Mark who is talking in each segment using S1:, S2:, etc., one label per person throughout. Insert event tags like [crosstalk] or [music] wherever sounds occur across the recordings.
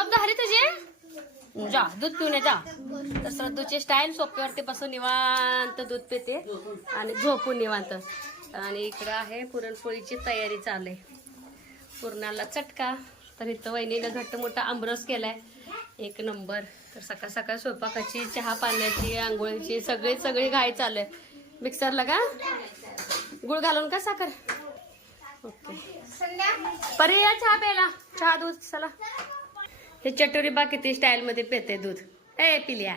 S1: झोप झाली तुझी? जा दूध पिऊन ये जा. तर श्रद्धूचे स्टाईल सोप्यावरती बसून निवांत दूध पिते आणि झोपून निवांत. आणि इकडं आहे पुरणपोळीची तयारी चालू आहे. पुरणाला चटका. तर इथं वहिनीनं घट्ट मोठा आमरस केलाय. एक नंबर. तर सकाळ सकाळ स्वयंपाकाची चहा पाण्याची आंघोळीची सगळी सगळी घाई चालू आहे. मिक्सरला का? गुळ घालून का साखर? ओके. परी या चहा प्यायला. चहा दूध चला. हे चटोरी बा किती पेते दूध. ए पिल्या.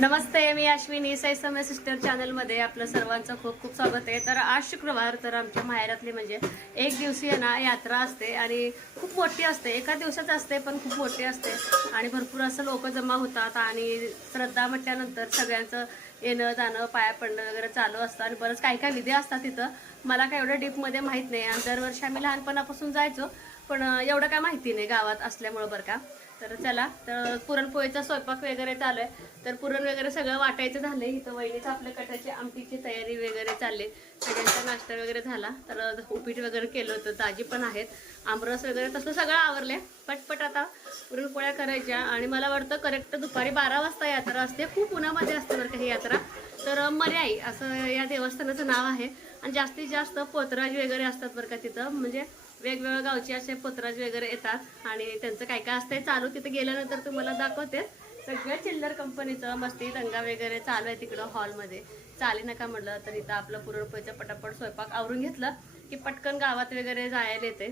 S1: नमस्ते मी अश्विनी. साई समय सिस्टर चॅनलमध्ये आपलं सर्वांचं खूप खूप स्वागत आहे. तर आज शुक्रवार तर आमच्या माहेरातली म्हणजे एक दिवसीय ना यात्रा असते आणि खूप मोठी असते. एका दिवसाच असते पण खूप मोठी असते. आणि भरपूर असं लोक जमा होतात आणि श्रद्धा म्हटल्यानंतर सगळ्यांचं येणं जाणं पाया पडणं वगैरे चालू असतं आणि बरंच काही काही विधी असतात तिथं. मला काय एवढं डीपमध्ये माहीत नाही. आणि दरवर्षी आम्ही लहानपणापासून जायचो. पण एवढं काय माहिती नाही गावात असल्यामुळं बरं का. तर चला तर पुरणपोळीचा स्वयंपाक वगैरे चालू आहे. तर पुरण वगैरे सगळं वाटायचं झालंय. इथं वहिनीचं आपल्या कटाची आमटीची तयारी वगैरे चालली. सगळ्यांचा नाश्ता वगैरे झाला. तर उपीट वगैरे केलं होतं. ताजी पण आहेत. आमरस वगैरे तसं सगळं आवरलं पटपट आता पुरणपोळ्या करायच्या. आणि मला वाटतं करेक्ट दुपारी बारा वाजता यात्रा असते. खूप उन्हामध्ये असते बरं का ही यात्रा. तर मर्याई असं या देवस्थानाचं नाव आहे. आणि जास्तीत जास्त पोतराज वगैरे असतात बरं का तिथं. म्हणजे वेगवेगळ्या गावचे असे पत्राज वगैरे येतात आणि त्यांचं काय काय असतंय चालू तिथे गेल्यानंतर तुम्हाला दाखवते. सगळ्या चिल्लर कंपनीचं मस्ती दंगा वगैरे चालू आहे तिकडं हॉलमध्ये. चाली नका म्हटलं तर इथं आपलं पुरणपोळीचा पटापट स्वयंपाक आवरून घेतलं की पटकन गावात वगैरे जायला येते.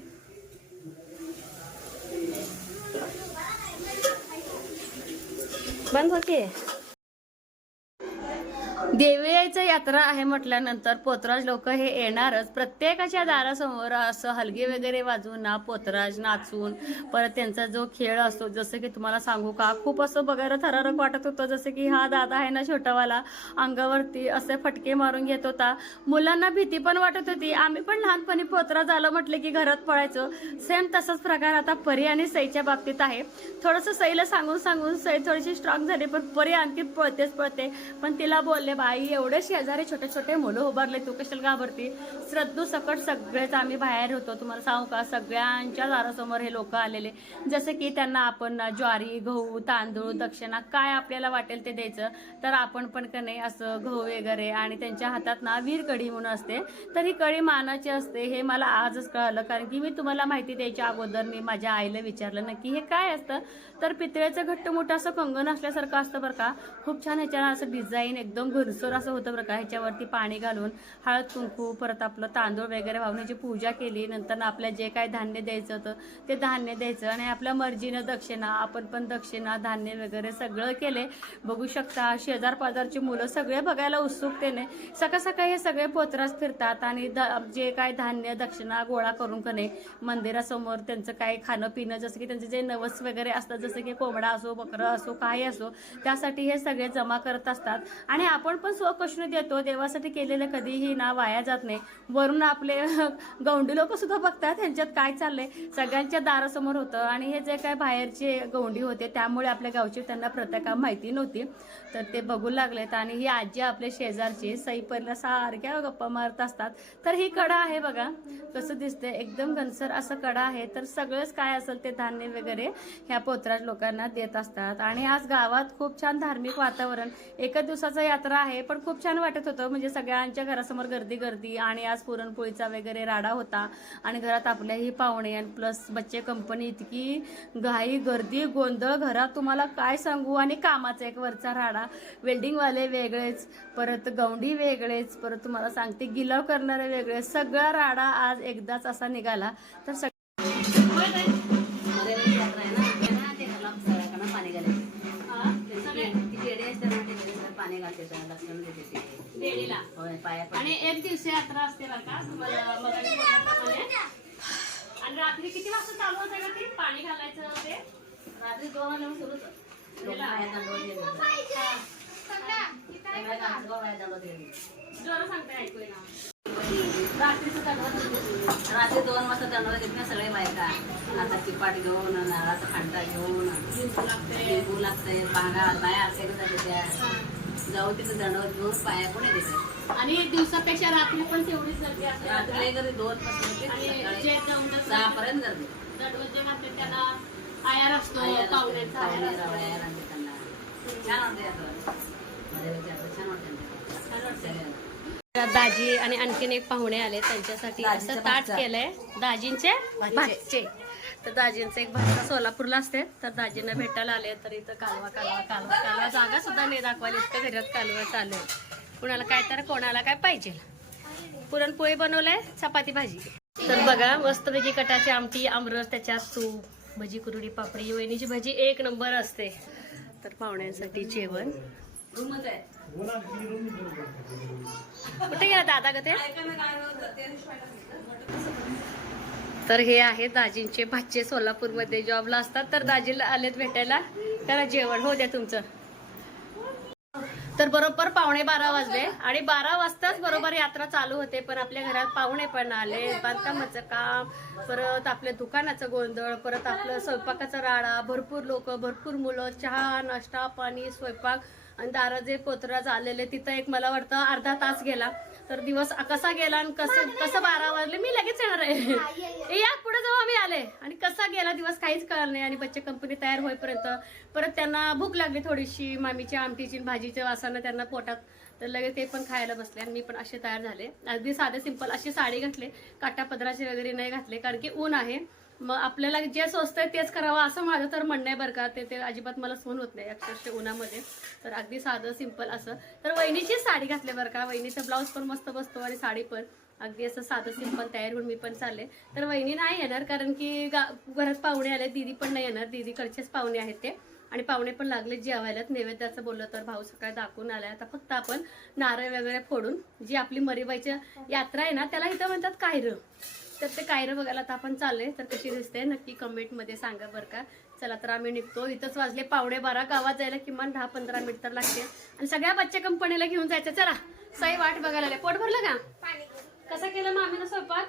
S1: बंद होते. देवीचं यात्रा आहे म्हटल्यानंतर पोतराज लोक हे येणारच. प्रत्येकाच्या दारासमोर असं हलगे वगैरे वाजवून ना पोतराज नाचून परत त्यांचा जो खेळ असतो जसं की तुम्हाला सांगू का खूप असं बघायला थरारक वाटत होतं जसं की हा दादा आहे ना छोटावाला अंगावरती असे फटके मारून घेत होता. मुलांना भीती पण वाटत होती. आम्ही पण लहानपणी पोतराज आलं म्हटलं की घरात पळायचो. सेम तसाच प्रकार आता परी आणि सईच्या बाबतीत आहे. थोडंसं सईला सांगून सांगून सई थोडीशी स्ट्रॉंग झाली पण परी आणखी पळतेच पळते. पण तिला बोलले बाई एवढे शेजारी छोटे छोटे मुलं उभारले तू कशाला घाबरती? श्रद्धू सकट सगळेच आम्ही बाहेर होतो तुम्हाला सांगू का? सगळ्यांच्या दारासमोर हे लोक आलेले. जसं की त्यांना आपण ज्वारी गहू तांदूळ दक्षिणा काय आपल्याला वाटेल ते द्यायचं तर आपण पण का नाही असं गहू वगैरे आणि त्यांच्या हातात ना वीर कढी म्हणून असते. तर ही कढी मानाची असते हे मला आजच कळलं. कारण की मी तुम्हाला माहिती द्यायच्या अगोदर मी माझ्या आईला विचारलं नक्की हे काय असतं? तर पितळेचं घट्ट मोठं असं कंगन असल्यासारखं असतं बरं का. खूप छान ह्याच्या असं डिझाईन एकदम घरसोर असं होतं बरं का ह्याच्यावरती पाणी घालून हळद कुंकू परत आपलं तांदूळ वगैरे वाहण्याची पूजा केली. नंतर आपल्या जे काय धान्य द्यायचं होतं ते धान्य द्यायचं आणि आपल्या मर्जीनं दक्षिणा आपण पण दक्षिणा धान्य वगैरे सगळं केले. बघू शकता शेजार पाजारची मुलं सगळे बघायला उत्सुकतेने सकाळ सकाळी हे सगळे पोतरास फिरतात आणि द जे काय धान्य दक्षिणा गोळा करून कने मंदिरासमोर त्यांचं काय खाणं पिणं जसं की त्यांचे जे नवस वगैरे असतात जसं की कोंबडा असो बकरं असो काही असो त्यासाठी हे सगळे जमा करत असतात. आणि आपण पण स्वकष्ण देतो. देवासाठी केलेलं कधीही ना वाया जात नाही. वरून आपले [laughs] गौंडी लोक सुद्धा बघतात ह्यांच्यात काय चाललंय. सगळ्यांच्या दारासमोर होतं आणि हे जे काय बाहेरचे गौंडी होते त्यामुळे आपल्या गावची त्यांना प्रत्येका माहिती नव्हती. तर ते बघू लागलेत आणि ही आजी आपल्या शेजारची सईपरला सारख्या गप्पा मारत असतात. तर ही कडा आहे बघा. कसं दिसतंय? एकदम घनसर असं कडा आहे. तर सगळंच काय असेल ते धान्य वगैरे ह्या पोतराज लोकांना देत असतात. आणि आज गावात खूप छान धार्मिक वातावरण. एका दिवसाचा यात्रा आहे. पण खूप छान वाटत होतं. म्हणजे सगळ्यांच्या घरासमोर गर्दी गर्दी आणि आज पुरणपोळीचा वगैरे राडा होता. आणि घरात आपल्याही पाहुणे आणि प्लस बच्चे कंपनी इतकी घाई गर्दी गोंधळ. घरात तुम्हाला काय सांगू? आणि कामाचा एक वरचा राडा. वेल्डिंगवाले वेगळेच परत गौंडी वेगळेच परत तुम्हाला सांगते गिलाव करणारे वेगळे. सगळा राडा आज एकदाच असा निघाला. तर देवीला.
S2: होय पाया
S1: आणि एक दिवशी यात्रा असते बरं का तुम्हाला. आणि रात्री किती वाजता चालू होते का ती? पाणी घालायचं ते
S2: रात्री दोन
S1: जोर सांगते
S2: रात्रीचं दंडवत रात्री दोन वाजता दंडवत घेत ना सगळे बायका आता चिपाट घेऊन नारळाचा खांडा घेऊन लिंबू लागतंय. भांगा बाया असेल त्या. जाऊ तिथं दंडवत घेऊन पाया कोणी देते
S1: आणि दिवसापेक्षा रात्री पण तेवढीच गर्दी असते.
S2: रात्री घरी दोन
S1: आणि
S2: वाजता
S1: जे दंड
S2: सहा पर्यंत गर्दी.
S1: दंडवत जे घालते त्याला पाहुण्यांचा
S2: पाहुणे
S1: आहेर असतो.
S2: रावळ्या रांगेत त्यांना. छान वाटते यात्रा. महादेवाची यात्रा छान वाटते आमच्या सगळ्यांना.
S1: दाजी आणि आणखीन एक पाहुणे आले त्यांच्यासाठी
S2: दाजीचं
S1: असं ताट. केलंय. दाजींचे तर दाजींचं एक भाषा सोलापूरला असते. तर दाजींना भेटायला आले. तर इथं कालवा कालवा कालवा कालवा जागा सुद्धा नाही दाखवायला. इतकं घरात कालवा चालू आहे. कुणाला काय तर कोणाला काय पाहिजे. पुरणपोळी बनवलंय चपाती भाजी. तर बघा मस्तपैकी कटाची आमटी आमरस त्याच्यात तूप भजी कुरडी पापडी वहिनीची भजी एक नंबर असते. तर पाहुण्यांसाठी जेवण. कुठे गेला दादा ग ते? तर हे आहेत दाजींचे भाचे सोलापूरमध्ये जॉबला असतात. तर दाजीला आलेत भेटायला. त्याला जेवण हो द्या तुमचं. तर बरोबर पावणे बारा वाजले आणि बारा वाजताच बरोबर यात्रा चालू होते. पण आपल्या घरात पाहुणे पण आले. बांधकामाचं काम परत आपल्या दुकानाचं गोंधळ परत आपलं स्वयंपाकाचा राडा भरपूर लोक भरपूर मुलं चहा नाश्ता पाणी स्वयंपाक आणि दारा जे पोतरा आलेले तिथं एक मला वाटतं अर्धा तास गेला. तर दिवस कसा गेला आणि कसं कसं बारा वाजले? मी लगेच येणार आहे. [laughs] या पुढे जाऊ आम्ही आले. आणि कसा गेला दिवस काहीच कळलं नाही. आणि बच्चे कंपनी तयार होईपर्यंत परत त्यांना भूक लागली थोडीशी. मामीची आमटीची भाजीच्या वासानं त्यांना पोटात तर लगेच ते पण खायला बसले आणि मी पण असे तयार झाले. अगदी साधे सिंपल अशी साडी घातले. काटा पदराचे वगैरे नाही घातले कारण की ऊन आहे. मग आपल्याला जे स्वस्त आहे तेच करावं असं माझं तर म्हणणं आहे बरं का. ते ते अजिबात मला सहन होत नाही अक्षरशः उन्हामध्ये. तर अगदी साधं सिंपल असं. तर वहिनीचीच साडी घातली बरं का. वहिनीचा ब्लाऊज पण मस्त बसतो आणि साडी पण. अगदी असं साधं सिंपल तयार होऊन मी पण चालले. तर वहिनी नाही येणार कारण की घरात पाहुणे आले दीदी पण नाही येणार. दिदीकडचेच पाहुणे आहेत ते. आणि पाहुणे पण लागले जेवायला. नैवेद्याचं बोललं तर भाऊ सकाळी दाखवून आला आता फक्त आपण नारळ वगैरे फोडून जी आपली मरीबाईची यात्रा आहे ना त्याला इथं म्हणतात कायरं तर ते कायरं बघायला आता आपण चाललोय तर कशी दिसते नक्की कमेंटमध्ये सांगा बरं का. चला तर आम्ही निघतो. इथंच वाजले पावणे बारा गावात जायला किमान दहा पंधरा मिनिट तर लागते आणि सगळ्या बच्च्या कंपनीला घेऊन जायचं. चला सई वाट बघायला आले पोट भरलं का? कसं केलं मामीनं स्वयंपाक?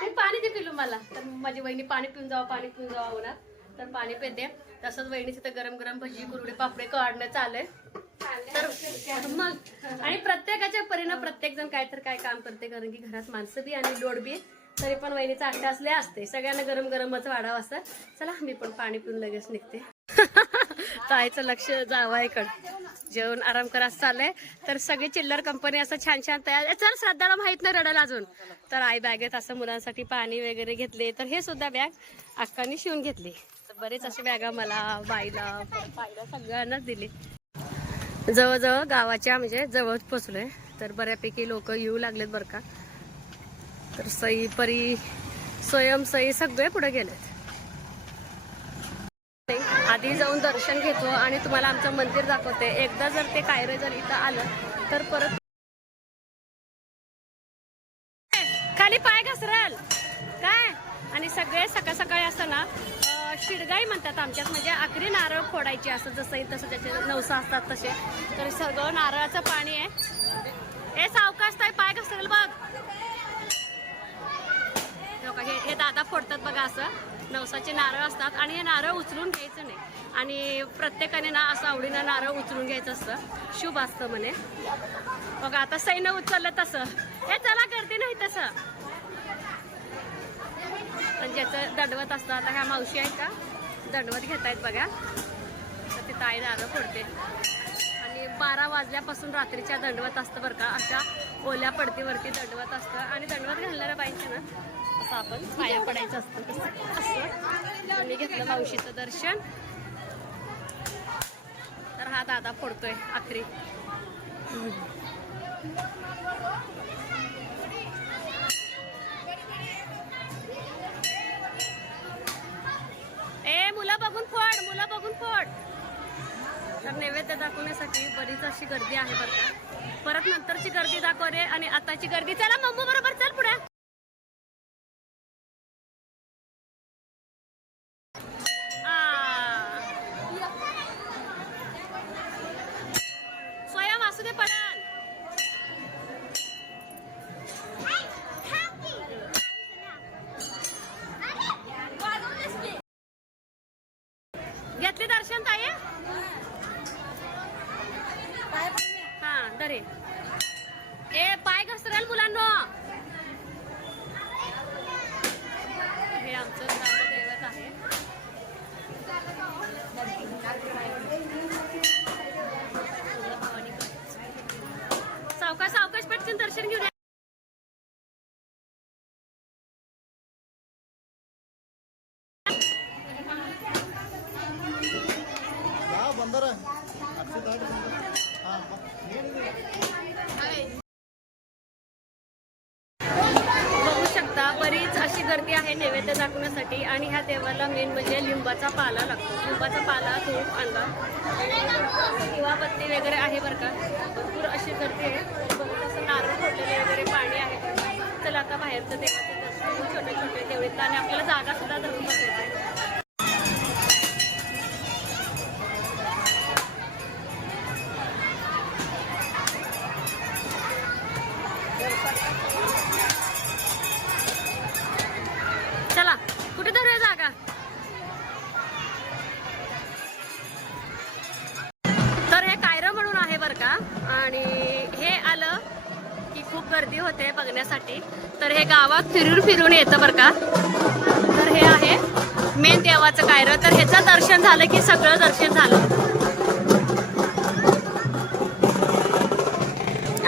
S1: ते पाणी दे पिलू मला. तर माझी वहिनी पाणी पिऊन जावं पाणी पिऊन जावं होणार तर पाणी पिते तसंच वहिनी तिथं गरम गरम भजी कुरडे पापडे काढणं चालय तर मग आणि प्रत्येकाच्या परीनं प्रत्येक जण काय तर काय काम करते कारण की घरात माणसं बी आणि लोड बी. तरी पण वहिनीचा आट्टा असले असते. सगळ्यांना गरम गरमच वाढावं असं. चला मी पण पाणी पिऊन लगेच निघते. [laughs] ताईचं लक्ष जावायकडं जेवण आराम करा असं चाललंय. तर सगळी चिल्लर कंपनी असं छान छान तयार चल श्रद्धाला माहीत नाही रडायला अजून. तर आई बॅगेत असं मुलांसाठी पाणी वगैरे घेतले. तर हे सुद्धा बॅग अक्कानी शिवून घेतली. तर बरेच असे बॅगा मला बाईला बाईला सगळ्यांनाच दिली. जवळजवळ गावाच्या म्हणजे जवळ पोचलोय. तर बऱ्यापैकी लोक येऊ लागलेत बरं का. तर सई परी स्वयं सई सगळे पुढे गेलेत. आधी जाऊन दर्शन घेतो आणि तुम्हाला आमचं मंदिर दाखवते. एकदा जर ते कायरे जर इथं आलं तर परत खाली पाय घसराल. काय? आणि सगळे सकाळ सकाळी असं ना शिडगाई म्हणतात आमच्यात. म्हणजे आखरी नारळ फोडायची असं जसं तसं त्याचे नवसा असतात तसे. तर सगळं नारळाचं पाणी आहे. हे सावकाश ताई पाय घसरेल बघ. हे हे हे दादा फोडतात बघा असं. नवसाचे नारळ असतात आणि हे नारळ उचलून घ्यायचं नाही. आणि प्रत्येकाने ना असं आवडीनं नारळ उचलून घ्यायचं असतं. शुभ असतं म्हणे. बघा आता सैन उचललं तसं. हे चला करते नाही तसं. पण ज्याचं दंडवत असतं आता ह्या मावशी आहेत का? दंडवत घेत आहेत बघा. तर ते ताई नारळ फोडते. आणि बारा वाजल्यापासून रात्रीच्या दंडवत असतं बरं का. अशा ओल्या पडतीवरती दंडवत असतं. आणि दंडवत घालणाऱ्या बाईंचं ना असं आपण पाया पडायचं असतं असं. घेतलं मावशीचं दर्शन. तर हा दादा फोडतोय आखरी. ए मुलं बघून फोड मुलं बघून फोड तर नैवेद्य दाखवण्यासाठी बरीच अशी गर्दी आहे बरं का. परत नंतरची गर्दी दाखव रे आणि आताची गर्दी. चला मम्मू बरोबर चल पुढे. दाखवण्यासाठी आणि ह्या देवाला मेन म्हणजे लिंबाचा पाला लागतो. लिंबाचा पाला धूप अंगा किंवा पत्ती वगैरे आहे बरं का. भरपूर अशी करते आहे. नारळ फोडलेले वगैरे पाणी आहे. चला आता बाहेरचं देवाचं दर्शन छोटे छोटे देवळीतलं आणि आपल्याला जागासुद्धा धरून बसायचं फिरून फिरून येतं बरं का? तर हे आहे मेन देवाचं कायरं. तर ह्याचं दर्शन झालं की सगळं दर्शन झालं.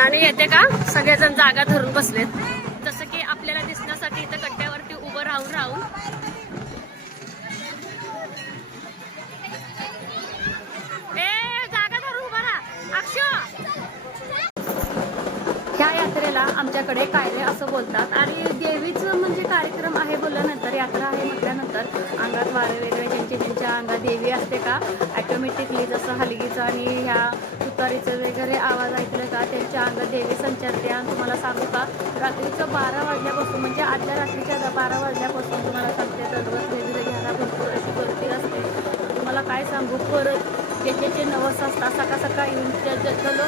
S1: आणि येते का? सगळेजण जागा धरून बसलेत. आमच्याकडे कायरे असं बोलतात. आणि देवीचं म्हणजे कार्यक्रम आहे बोलल्यानंतर यात्रा आहे म्हटल्यानंतर अंगात वारे वेगळे ज्यांची ज्यांच्या अंगात देवी असते का? ॲटोमॅटिकली जसं हलगीचं आणि ह्या तुतारीचं वगैरे आवाज ऐकलं का? त्यांच्या अंगात देवी संचारते. आणि तुम्हाला सांगू का? रात्रीचं बारा वाजल्यापासून म्हणजे आदल्या रात्रीच्या बारा वाजल्यापासून तुम्हाला सांगते दररोज वगैरे घ्यायला भरपूर अशी गर्दी असते. तुम्हाला काय सांगू? परत ज्याचे जे नवस असतात सकाळ सकाळ येऊन त्या चलो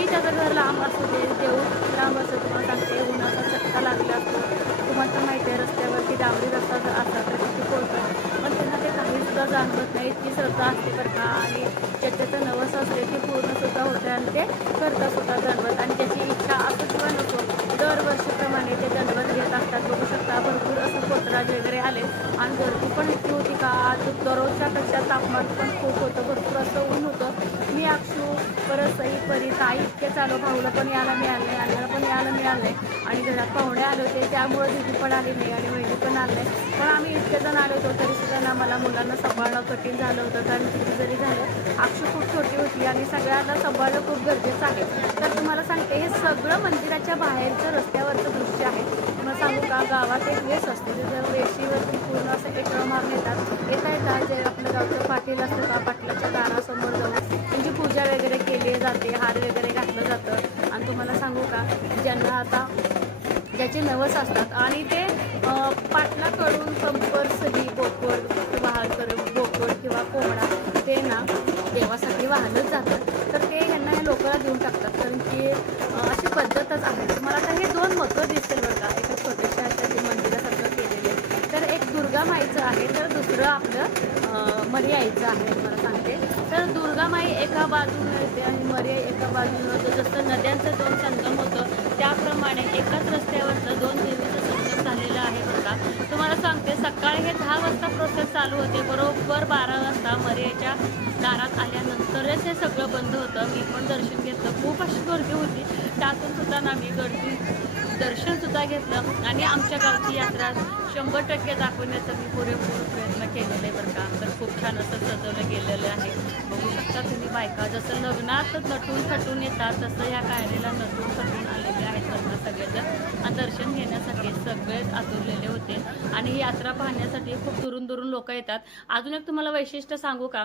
S1: कितीही त्याचं घर लांब असू दे देऊ लांब असं तुम्हाला सांगते उन्हाचा चटका लागला असतो. तुम्हाला तर माहिती आहे रस्त्यावरती डांबरी रस्ता जर असला तर किती पोहोचतात पण त्यांना ते काहीसुद्धा जाणवत नाही इतकी श्रद्धा असते बरं का. आणि ज्याच्याचं नवस असते ते पूर्णसुद्धा होते आणि ते करतासुद्धा जाणवत. आणि त्याची इच्छा असं किंवा नको दरवर्षीप्रमाणे त्याच्या दंडवत घेत असतात बघू शकता भरपूर असं पोतराज वगैरे आले. आणि गर्दी पण इतकी होती का आज दररोजच्या पेक्षा तापमान पण खूप होतं. भरपूर असं ऊन होतं. मी अक्षू परत सई परी ताई इतके चालू भाऊला पण यायला मिळालं नाही अण्णाला पण यायला मिळालं. नाही आणि घरात पाहुणे आले होते त्यामुळे दिदी पण आली नाही आणि वहिनी पण आले. नाही पण आम्ही इतके जण आलो होतो तरी सुद्धा ना मला मुलांना सांभाळणं कठीण झालं होतं. कारण किती जरी झालं अक्षू खूप छोटी होती आणि सगळ्यांना सांभाळणं खूप गरजेचं आहे. तर तुम्हाला सांगते हे सगळं मंदिराच्या बाहेरचं रस्त्यावरचं दृश्य आहे. सांगू का? गावात एक वेस असते त्याच्या वेशीवरती पूर्ण असं एक मारून येतात येता येता जे आपलं गावचं पाटील असतं का पाटलाच्या दारासमोर जाऊन त्यांची पूजा वगैरे केली जाते हार वगैरे घातलं जातं. आणि तुम्हाला सांगू का ज्यांना आता ज्याचे नवस असतात आणि ते पाटलाकडून कंपर सही बोकड वाहन करून बोकड किंवा कोंबडा ते ना देवासाठी वाहनच जातात. तर ते यांना हे लोकांना देऊन टाकतात. कारण की अशी पद्धतच आहे. तुम्हाला आता हे दोन मतं दिसतील बरं दुर्गा माईचं आहे तर दुसरं आपलं अं, मरी आईचं आहे मला सांगते. तर दुर्गामाई एका बाजूने येते आणि मरी एका बाजूने होतं जसं नद्यांचं दोन संगम होतं त्याप्रमाणे एकाच रस्त्यावरचं दोन देवीचं संगम झालेलं आहे बघा. तुम्हाला सांगते सकाळी हे दहा वाजता प्रोसेस चालू होते बरोबर बारा वाजता मर्याच्या दारात आल्यानंतरच हे सगळं बंद होतं. मी पण दर्शन घेतलं खूप अशी गर्दी होती. त्यातून सुद्धा ना मी गर्दी दर्शनसुद्धा घेतलं आणि आमच्या गावची यात्रा शंभर टक्के दाखवण्याचा मी पुरेपूर प्रयत्न केलेला आहे बरं का. तर खूप छान असं सजवलं गेलेलं आहे. बघू शकता तुम्ही बायका जसं लग्नात नटून थटून येतात तसं या कायरेला नटून थटून आलेले आहेत लग्न सगळेजण. आणि दर्शन घेण्यासाठी सगळेच आतुरलेले होते. आणि ही यात्रा पाहण्यासाठी खूप दुरून दुरून लोक येतात. अजून एक तुम्हाला वैशिष्ट्य सांगू का?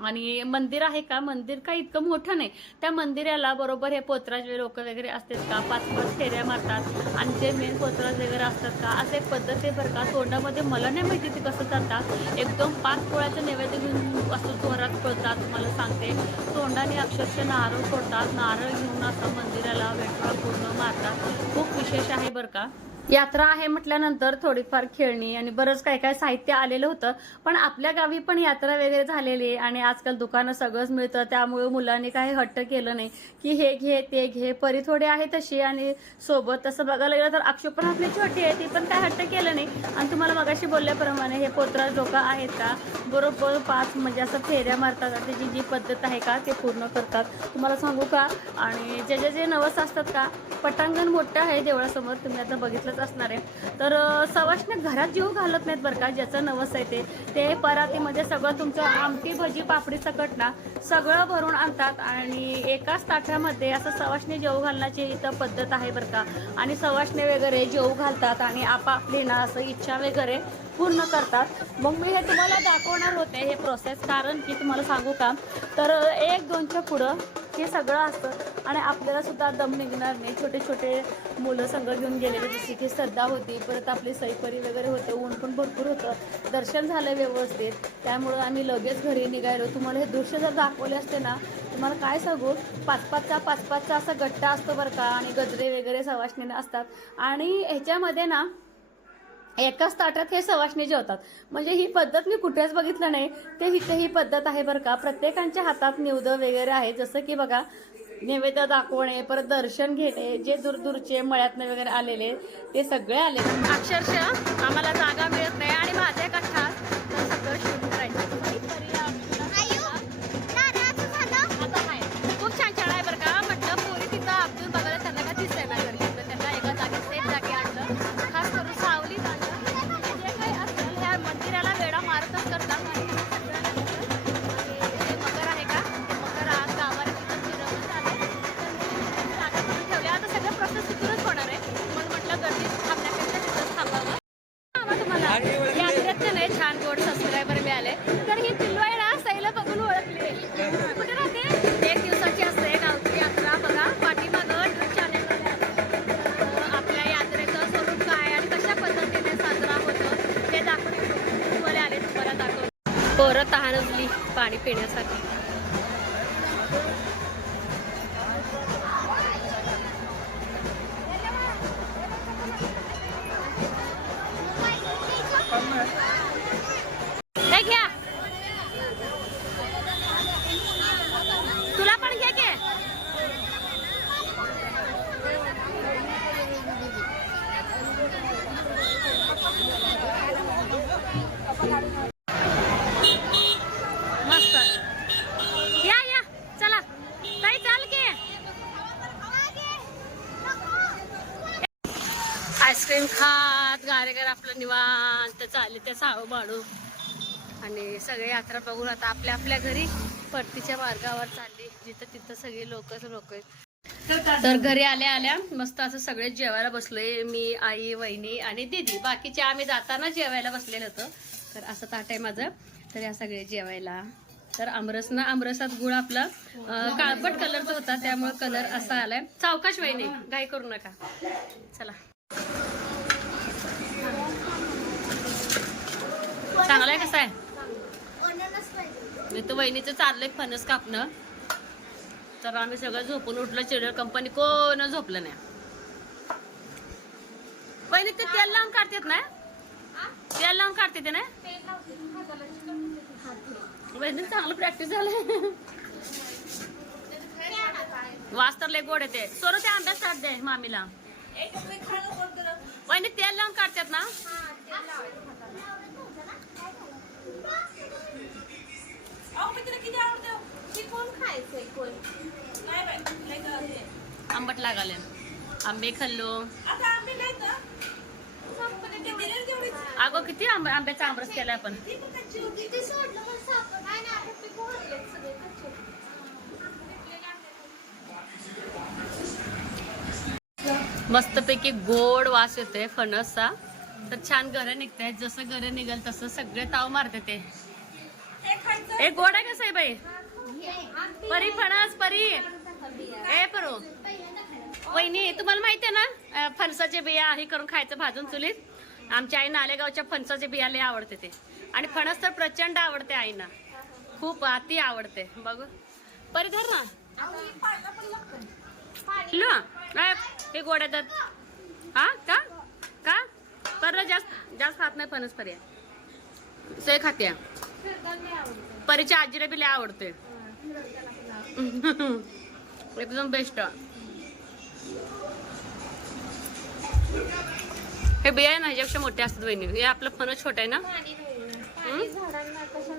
S1: आणि मंदिर आहे का? मंदिर काय इतकं मोठं नाही. त्या मंदिराला बरोबर हे पोतराज लोक वगैरे असतात का? पाच पाच फेऱ्या मारतात. आणि जे मेन पोतराज वगैरे असतात का? असं एक पद्धत आहे बरं का? तोंडामध्ये मला नाही माहिती ते कसं जातात एकदम पाच पोळ्याचं नैवेद्य घेऊन असं जोरात पळतात तुम्हाला सांगते. तोंडाने अक्षरशः नारळ फोडतात. नारळ घेऊन असं मंदिराला वेटवा पूर्ण मारतात. खूप विशेष आहे बरं का? यात्रा आहे म्हटल्यानंतर थोडीफार खेळणी आणि बरंच काय काय साहित्य आलेलं होतं. पण आपल्या गावी पण यात्रा वगैरे झालेली आहे आणि आजकाल दुकानं सगळंच मिळतं. त्यामुळे मुलांनी काही हट्ट केलं नाही की हे घे ते घे. परी थोडी आहे तशी आणि सोबत तसं बघायला गेलं तर अक्षू पण आपली छोटी आहे. ती पण काय हट्ट केलं नाही. आणि तुम्हाला मगाशी बोलल्याप्रमाणे हे पोतराज लोक आहेत का? बरोबर पाच म्हणजे असं फेऱ्या मारतात त्याची जी पद्धत आहे का ते पूर्ण करतात. तुम्हाला सांगू का? आणि जे जे जे नवस असतात का? पटांगण मोठं आहे देवळासमोर. तुम्ही आता बघितलं घरातच असणार आहे. तर सवाशने घरात जीव घालत नाहीत बरं का ज्याचं नवस आहे ते. ते परातीमध्ये सगळं तुमचं आमटी भजी पापडी सकट ना सगळं भरून आणतात आणि एकाच ताटामध्ये असं सवाशने जेव घालण्याची इथं पद्धत आहे बरं का. आणि सवाशने वगैरे जेव घालतात आणि आपापली ना असं इच्छा वगैरे पूर्ण करतात. मग मी हे तुम्हाला दाखवणार होते हे प्रोसेस कारण की तुम्हाला सांगू का? तर एक दोनच्या पुढं हे सगळं असतं. आणि आपल्याला सुद्धा दम निघणार नाही. छोटे छोटे मुलं संघ घेऊन गेलेले जशी की श्रद्धा होती परत आपली सैपरी वगैरे होते ऊन पण भरपूर होतं. दर्शन झालं व्यवस्थित. त्यामुळं आम्ही लगेच घरी निघायलो. तुम्हाला हे दृश्य जर दाखवले असते ना तुम्हाला काय सांगू? पाच पाचचा पाच पाचचा असा गट्टा असतो बरं का आणि गजरे वगैरे सवाशणीने असतात. आणि ह्याच्यामध्ये ना एकाच ताटात हे सवाशणे जेवतात. म्हणजे ही पद्धत मी कुठेच बघितलं नाही. ते इथे ही पद्धत आहे बरं का. प्रत्येकांच्या हातात निवद वगैरे आहे जसं की बघा नैवेद्य दाखवणे परत दर्शन घेणे जे दूरदूरचे मळ्यातनं वगैरे आलेले ते सगळे आले अक्षरशः आम्हाला जागा मिळत नाही आणि माझ्या आईस्क्रीम खात गारेगार आपलं निवांत चालले ते साळू बाळू आणि सगळे यात्रा बघून आता आपल्या आपल्या घरी परतीच्या मार्गावर चालली जिथं तिथं सगळे लोकच लोक आहेत. तर घरी आल्या आल्या मस्त असं सगळे जेवायला बसलोय मी आई वहिनी आणि दीदी. बाकीचे आम्ही जाताना जेवायला बसलेलो होतो. तर असं ताट आहे माझं. तर या सगळे जेवायला. तर आमरस ना आमरसात गुळ आपला काळपट कलरचा होता त्यामुळे कलर असा आलाय. सावकाश वहिनी घाई करू नका. चला. चांगला आहे कसा आहे? इथं तर वहिनीचं चाललंय फणस कापणं. तर आम्ही सगळं झोपून उठलं चिडर कंपनी कोण झोपलं नाही. वहिनी ते तेल लावून काढतात ना? तेल लावून काढते ना? वहिनी चांगलं प्रॅक्टिस झालं वास तर लय गोड येते. सोनं ते आंब्याच काढ दे मामीला. वहिनी तेल लावून काढतात ना? आंबट लागाले. आंबे खाल्लो. अगो किती आंबे आंब्याचा आंबरस केला आपण. मस्तपैकी गोड वास येतोय फणसचा तर छान गरं निघतायत. जसं घरं निघेल तसं सगळे ताव मारते ते. हे गोड आहे कसं आहे बाई? परी फणस परी. ए परो. वहिनी तुम्हाला माहिती आहे ना फणसाचे बिया हे करून खायचं भाजून चुलीत. आमच्या आई नालेगावच्या फणसाचे बिया लय आवडते ते. आणि फणस तर प्रचंड आवडते आईना. खूप अति आवडते. बघ. परी धर ना. हे गोड्या तर हा का? का? पर जास्त जास्त खात नाही फणस पर्याय से खात्या परीच्या आजीला बी लय आवडते [laughs] एकदम बेस्ट हे बिया आहे ना ह्याच्यापेक्षा मोठे असतात वहिनी. हे आपलं फणस छोट आहे ना?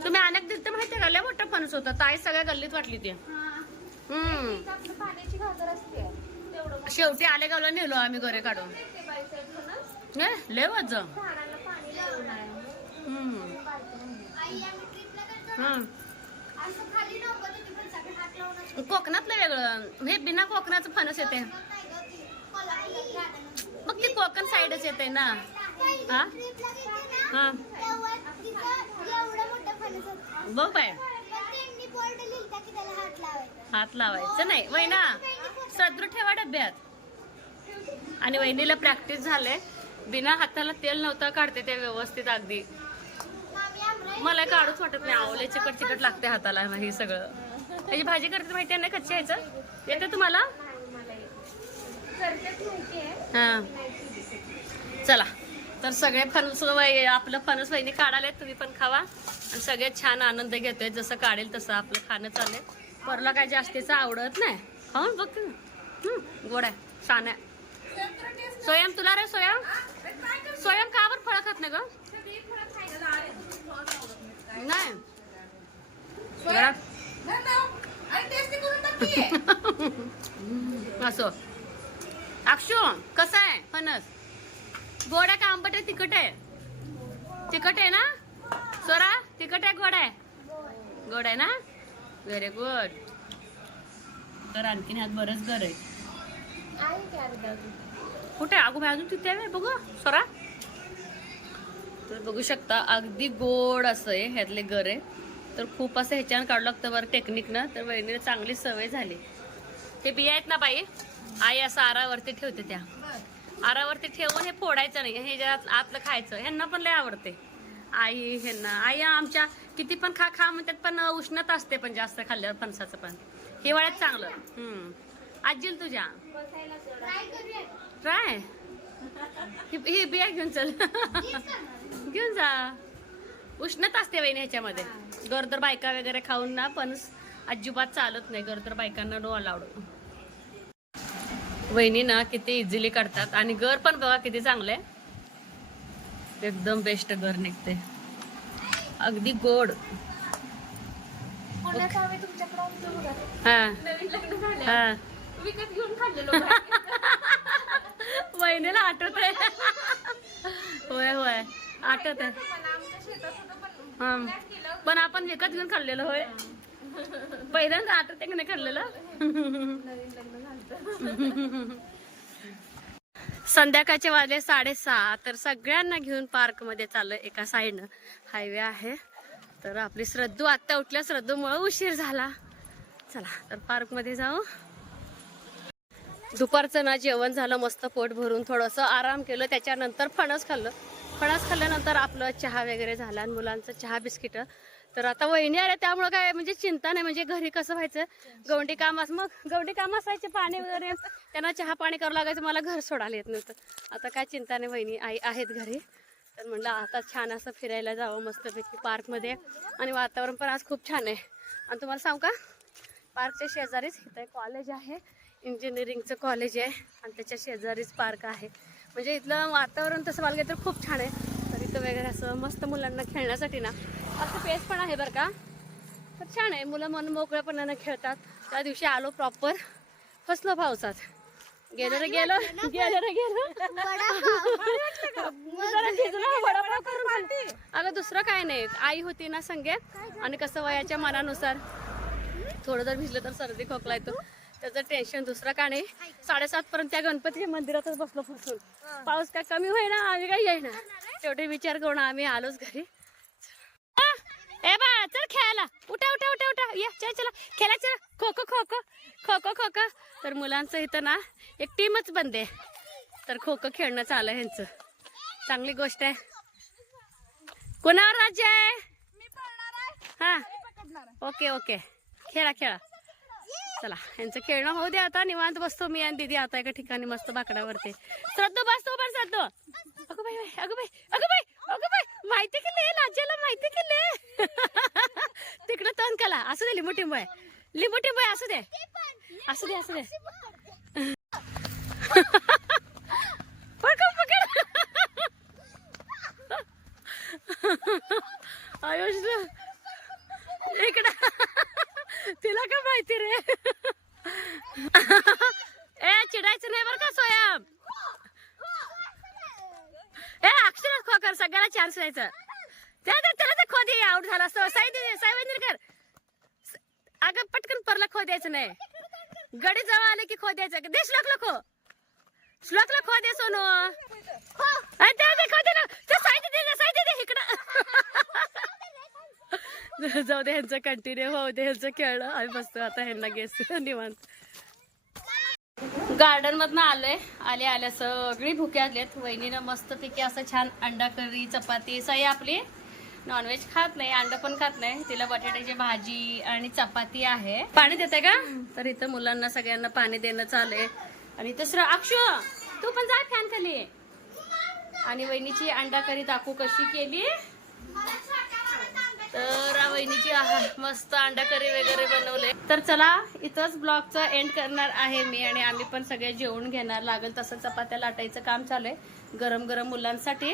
S1: तुम्ही अनेक दिवस माहितीये का? लय मोठा फणस होता ताई सगळ्या गल्लीत वाटली ती. हम्म. शेवटी आलेगावला नेलो आम्ही घरे काढून. लय वज
S3: आहे
S1: हम्म. कोकणातलं वेगळं. हे बिना कोकणाचं फणस येते
S3: ती
S1: मग ते कोकण साईडच येते ना. हा? हा. बघ बाय
S3: हात लावायचं
S1: नाही. वैना सदृ ठेवा डब्यात. आणि वहिनीला प्रॅक्टिस झाले बिना हाताला तेल नव्हतं काढते ते व्यवस्थित अगदी. मला काढूच वाटत नाही आवले चिकट चिकट लागते हाताला हे सगळं. त्याची भाजी करते माहिती आहे ना कच्ची यायचं येते तुम्हाला? हा. चला. तर सगळे फणस वै- आपलं फणस वहिनी काढाले तुम्ही पण खावा. आणि सगळे छान आनंद घेतोय जसं काढेल तसं आपलं खाणं चाललंय. परला काय जास्तीचं आवडत नाही. खाऊन बघ. गोड आहे छान आहे. सोयम तुला रे सोयम? सोयम का बरं फळ खात नाही ग? नाही. जरा- [laughs] असो. अक्षू कसं आहे? फणस. गोड आहे का आंबट आहे? तिखट आहे. तिखट आहे ना? सोरा तिखट आहे गोड आहे? गोड आहे ना? व्हेरी गुड तर आणखीन ह्यात बरंच घर आहे? कुठे? अगो अजून तिथे आहे बघू. सोरा. तर बघू शकता अगदी गोड असं आहे ह्यातले गर आहे. तर खूप असं ह्याच्यानं काढू लागतं बरं टेक्निकनं तर वहिनीला चांगली सवय झाली. ते बिया आहेत ना बाई? आई असं आरावरती ठेवते त्या. आरावरती ठेवून हे फोडायचं नाही. हे ज्यात आतलं खायचं ह्यांना पण लय आवडते. आई ह्यांना. आई आमच्या किती पण खा खा म्हणतात पण उष्णता असते पण जास्त खाल्ल्यावर फणसाचं पण. हिवाळ्यात चांगलं. हम्म. आजील तुझ्या?
S3: ट्राय.
S1: ही ही बिया घेऊन चल. [laughs] घेऊन जा. उष्णता असते वहिनी ह्याच्यामध्ये. गरोदर बायका वगैरे खाऊन ना पण अजिबात चालत नाही. गरोदर बायकांना नो अलाउड वहिनी ना किती इझिली काढतात आणि घर पण बघा किती चांगलं आहे. एकदम बेस्ट घर निघते. अगदी गोड. हा. हा. [laughs] वहिनीला आठवत आहे होय होय. आठवत आहे
S3: पण
S1: हा. पण आपण विकत घेऊन खाल्लेलं होय. पहिल्यांदा आठवते की नाही खाल्लेलं? संध्याकाळचे वाजले साडेसहा तर सगळ्यांना घेऊन पार्कमध्ये चाललोय एका साईडनं हायवे आहे. तर आपली श्रद्धू आत्ता उठल्या श्रद्धूमुळे उशीर झाला. चला तर पार्कमध्ये जाऊ. दुपारचं ना जेवण झालं मस्त पोट भरून थोडंसं आराम केलं त्याच्यानंतर फणस खाल्लं. फणस खाल्ल्यानंतर आपलं चहा वगैरे झाला आणि मुलांचं चहा बिस्किट. तर आता वहिनी आल्या त्यामुळं काय म्हणजे चिंता नाही. म्हणजे घरी कसं व्हायचं? गवंडी काम असं मग गवंडी काम असायचे पाणी वगैरे. त्यांना चहा पाणी करावं लागायचं मला घर सोडायला येत नव्हतं. आता काय चिंता नाही वहिनी आई आहेत घरी. तर म्हणलं आता छान असं फिरायला जावं मस्तपैकी पार्कमध्ये. आणि वातावरण पण आज खूप छान आहे. आणि तुम्हाला सांगू का? पार्कच्या शेजारीच इथं कॉलेज आहे. इंजिनिअरिंगचं कॉलेज आहे. आणि त्याच्या शेजारीच पार्क आहे. म्हणजे इथलं वातावरण तसं गेलं तर खूप छान आहे. तर इथं वगैरे असं मस्त मुलांना खेळण्यासाठी ना. असं पेस पण आहे बरं का. तर छान आहे. मुलं मन मोकळेपणानं खेळतात. त्या दिवशी आलो प्रॉपर फसलो पावसात. गेलो रे गेलो. गेलो रे गेलो. अगं दुसरं काय नाही. आई होती ना संगे. आणि कसं वयाच्या मनानुसार. थोडं जर भिजलं तर सर्दी खोकला येतो. त्याचं टेन्शन दुसरं का नाही. साडेसात पर्यंत त्या गणपतीच्या मंदिरातच बसलो फसून. पाऊस काय कमी होईना आम्ही काय येईना. शेवटी विचार करून आम्ही आलोच घरी. ए बा चल खेळायला. उठा उठा उठा उठा. या चल चला. खेळा चला. खो खो खो खो. खो खो खो खो. तर मुलांचं इथं ना एक टीमच बंद आहे. तर खो खो खेळणं चालू ह्यांचं चांगली गोष्ट आहे. कुणावर राज्य आहे? हा. Okay okay. खेळा खेळा. चला यांचं खेळणं होऊ दे आता निवांत बसतो मी आणि दिदी आता एका ठिकाणी मस्त बाकडावरती. श्रद्धा बसतो पण श्रद्धा. अगं बाई बाई, अगं बाई अगं बाई अगं बाई माहिती केले ले लाज्याला माहिती केले तिकडं तण कला असू दे लिंबू टिंबू आहे. लिंबू टिंबू आहे असू दे. असू दे असू दे पकड पकड आयुष इकडं तिला काय माहिती रे ए चिडायचं नाही बरं का सोयाब अक्षरात खो कर सगळ्याला चान्स द्यायचं त्या त्या- त्याला ते खो दे आउट झाला असतो साई दे साई वेंदिरकर अगं पटकन परला खो द्यायचं नाही गडी जवळ आले की खो द्यायचं दे श्लोकला खो. श्लोकला खो दे सोनू. खो. दे ना. ते साई दे साई दे इकडं. जाऊ दे ह्यांचं कंटिन्यू होऊ दे ह्यांचं खेळणं आम्ही बसतो आता ह्यांना गेस निवांत. गार्डन मधनं आलोय. आले आल्या सगळी भुके आलेत. वहिनीनं मस्त पैकी असं छान अंडा करी चपाती सई आपली. नॉनव्हेज खात नाही अंड पण खात नाही. तिला बटाट्याची भाजी आणि चपाती आहे. पाणी देते का? तर इथं मुलांना सगळ्यांना पाणी देणं चालू आणि दुसरं अक्षु तू पण जा फॅन खाली. आणि वहिनीची अंडा करी दाखवू कशी केली? तर वहिनीची मस्त अंडा करी वगैरे बनवले. तर चला इथंच ब्लॉगचं एंड करणार आहे मी आणि आम्ही पण सगळे जेवण घेणार. लागेल तसं चपात्या लाटायचं काम चालू आहे. गरम गरम मुलांसाठी.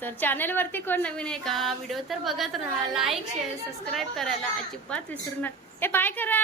S1: तर चॅनेलवरती कोण नवीन आहे का? व्हिडिओ तर बघत राहा. लाईक शेअर सबस्क्राईब करायला अजिबात विसरू नका. हे बाय करा.